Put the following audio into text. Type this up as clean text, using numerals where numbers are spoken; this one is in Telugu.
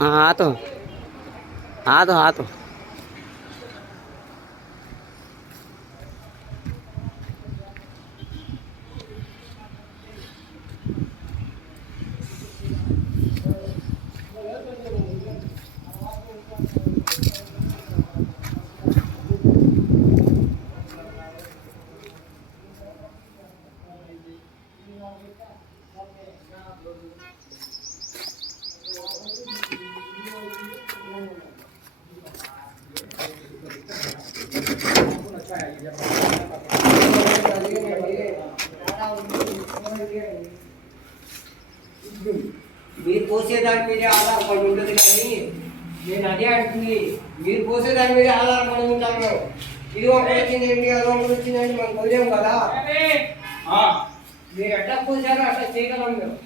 हाँ तो हाँ तो हाँ तो మీరు పోసేదాని మీదే ఆధారపడి ఉంటుంది కానీ నేను అదే అంటుంది. మీరు పోసేదాని మీదే ఆధారపడి ఉంటాను. ఇది ఒకటి వచ్చిందండి, అది ఒకటి వచ్చిందండి, మనం పోలేము కదా. మీరు ఎట్లా పోసారో అట్లా చేయగలం మేము.